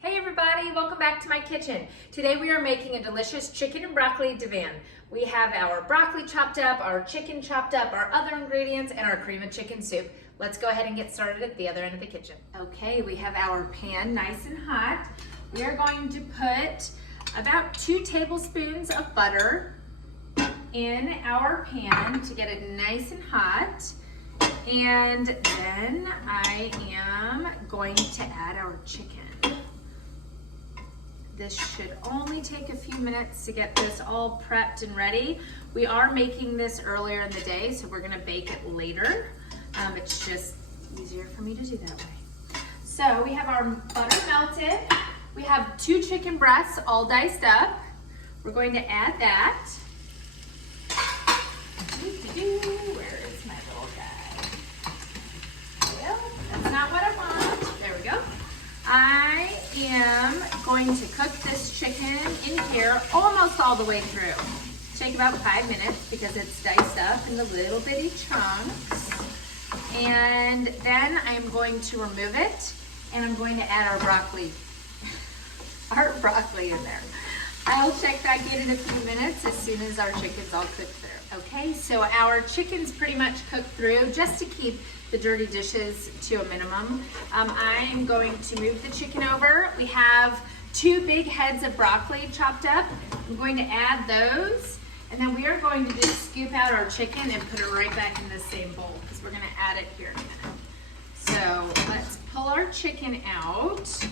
Hey everybody, welcome back to my kitchen. Today we are making a delicious chicken and broccoli divan. We have our broccoli chopped up, our chicken chopped up, our other ingredients, and our cream of chicken soup. Let's go ahead and get started at the other end of the kitchen. Okay, we have our pan nice and hot. We are going to put about 2 tablespoons of butter in our pan to get it nice and hot. And then I am going to add our chicken. This should only take a few minutes to get this all prepped and ready. We are making this earlier in the day, so we're gonna bake it later. It's just easier for me to do that way. So we have our butter melted. We have 2 chicken breasts all diced up. We're going to add that. Where is my little guy? Well, that's not what I want. There we go. I am going to cook this chicken in here almost all the way through. Take about 5 minutes because it's diced up into little bitty chunks. And then I'm going to remove it and I'm going to add our broccoli in there. I'll check back in a few minutes as soon as our chicken's all cooked through. Okay, so our chicken's pretty much cooked through just to keep the dirty dishes to a minimum. I'm going to move the chicken over. We have 2 big heads of broccoli chopped up. I'm going to add those, and then we are going to just scoop out our chicken and put it right back in the same bowl because we're gonna add it here in a minute. So let's pull our chicken out,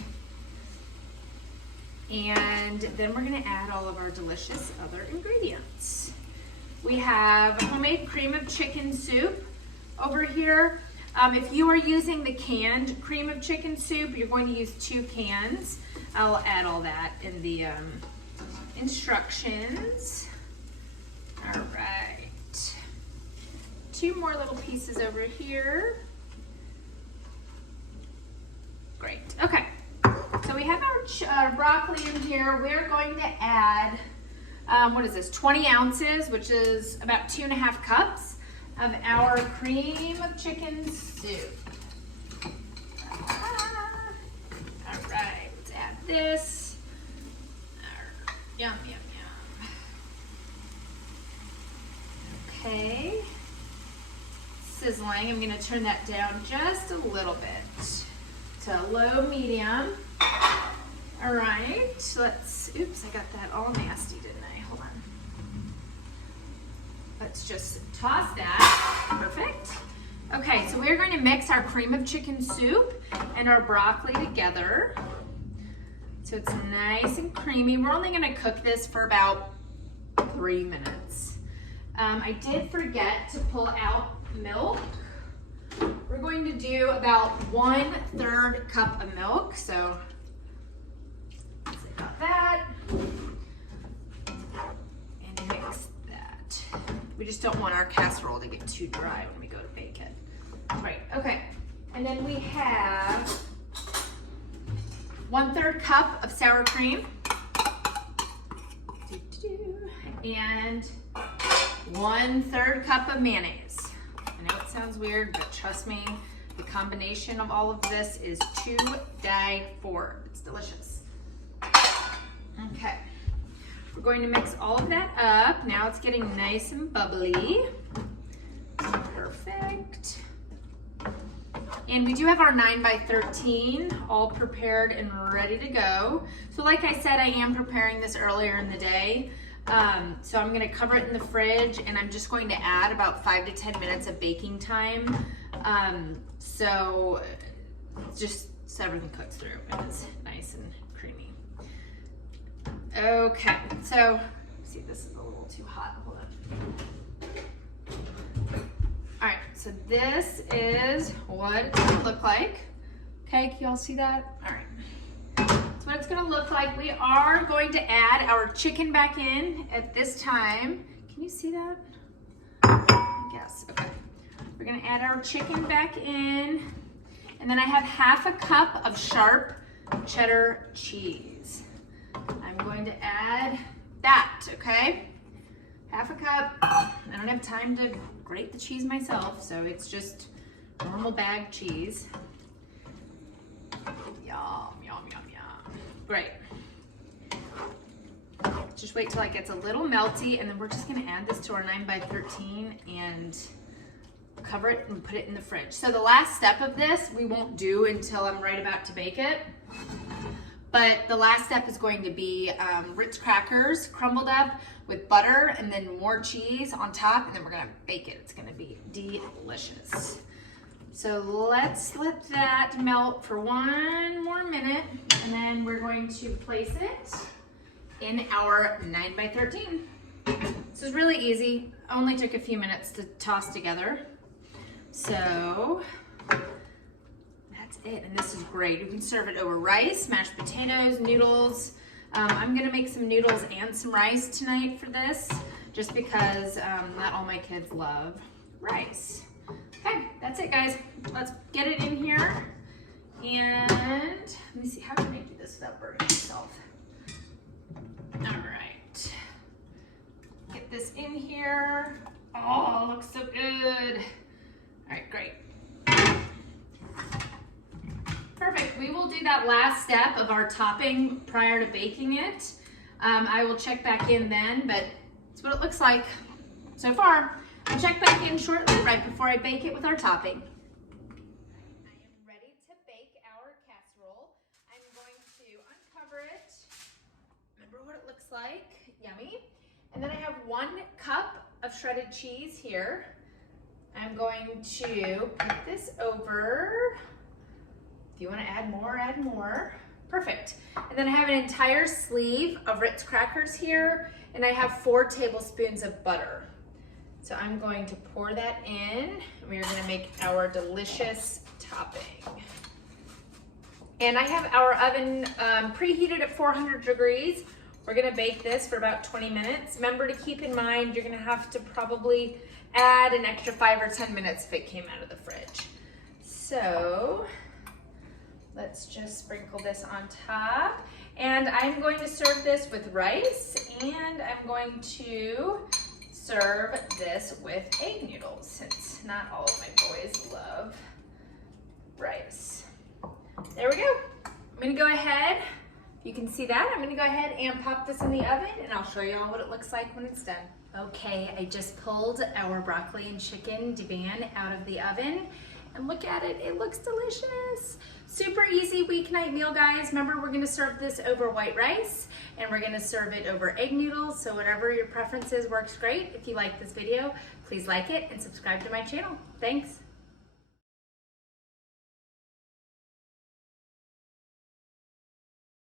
and then we're gonna add all of our delicious other ingredients. We have homemade cream of chicken soup over here. If you are using the canned cream of chicken soup, you're going to use 2 cans. I'll add all that in the instructions. All right. 2 more little pieces over here. Great, okay. So we have our broccoli in here. We're going to add, what is this, 20 ounces, which is about 2.5 cups. Of our cream of chicken soup. All right, let's add this. Yum, yum, yum. Okay, sizzling. I'm gonna turn that down just a little bit to low medium. All right, oops, I got that all nasty, didn't I? Hold on. Let's just toss that. Perfect. Okay, so we're going to mix our cream of chicken soup and our broccoli together. So it's nice and creamy. We're only going to cook this for about 3 minutes. I did forget to pull out milk. We're going to do about 1/3 cup of milk. So let's see about that. And mix that. We just don't want our casserole to get too dry when we go to bake it. Right, okay. And then we have 1/3 cup of sour cream. And 1/3 cup of mayonnaise. I know it sounds weird, but trust me, the combination of all of this is to die for. It's delicious. Okay. We're going to mix all of that up. Now it's getting nice and bubbly. Perfect. And we do have our 9x13 all prepared and ready to go. So like I said, I am preparing this earlier in the day. So I'm gonna cover it in the fridge and I'm just going to add about 5 to 10 minutes of baking time. So just so everything cooks through and it's nice and creamy. Okay, so, see, this is a little too hot, hold on. All right, so this is what it's gonna look like. Okay, can y'all see that? All right, that's what it's gonna look like. We are going to add our chicken back in at this time. Can you see that? Yes, okay. We're gonna add our chicken back in, and then I have 1/2 cup of sharp cheddar cheese. I'm going to add that, okay? 1/2 cup. I don't have time to grate the cheese myself, so it's just normal bag cheese. Yum, yum, yum, yum. Great. Just wait till it gets a little melty, and then we're just gonna add this to our 9x13 and cover it and put it in the fridge. So the last step of this, we won't do until I'm right about to bake it. But the last step is going to be Ritz crackers crumbled up with butter and then more cheese on top, and then we're gonna bake it. It's gonna be delicious. So let's let that melt for 1 more minute, and then we're going to place it in our 9x13. This is really easy. Only took a few minutes to toss together. So that's it, and this is great. You can serve it over rice, mashed potatoes, noodles. I'm gonna make some noodles and some rice tonight for this, just because not all my kids love rice. Okay, that's it, guys. Let's get it in here. And let me see, how can I do this without burning myself? All right, get this in here. Oh, it looks so good. All right, great. Perfect. We will do that last step of our topping prior to baking it. I will check back in then, but it's what it looks like so far. I'll check back in shortly, right before I bake it with our topping. I am ready to bake our casserole. I'm going to uncover it. Remember what it looks like. Yummy. And then I have 1 cup of shredded cheese here. I'm going to put this over. If you want to add more, add more. Perfect. And then I have an entire sleeve of Ritz crackers here, and I have 4 tablespoons of butter. So I'm going to pour that in, and we are going to make our delicious topping. And I have our oven preheated at 400 degrees. We're going to bake this for about 20 minutes. Remember to keep in mind, you're going to have to probably add an extra 5 or 10 minutes if it came out of the fridge. So let's just sprinkle this on top. And I'm going to serve this with rice, and I'm going to serve this with egg noodles, since not all of my boys love rice. There we go. I'm gonna go ahead, you can see that, I'm gonna go ahead and pop this in the oven, and I'll show you all what it looks like when it's done. Okay, I just pulled our broccoli and chicken Divan out of the oven, and look at it, it looks delicious. Super easy weeknight meal, guys. Remember, we're gonna serve this over white rice, and we're gonna serve it over egg noodles, so whatever your preference is works great. If you like this video, please like it and subscribe to my channel. Thanks.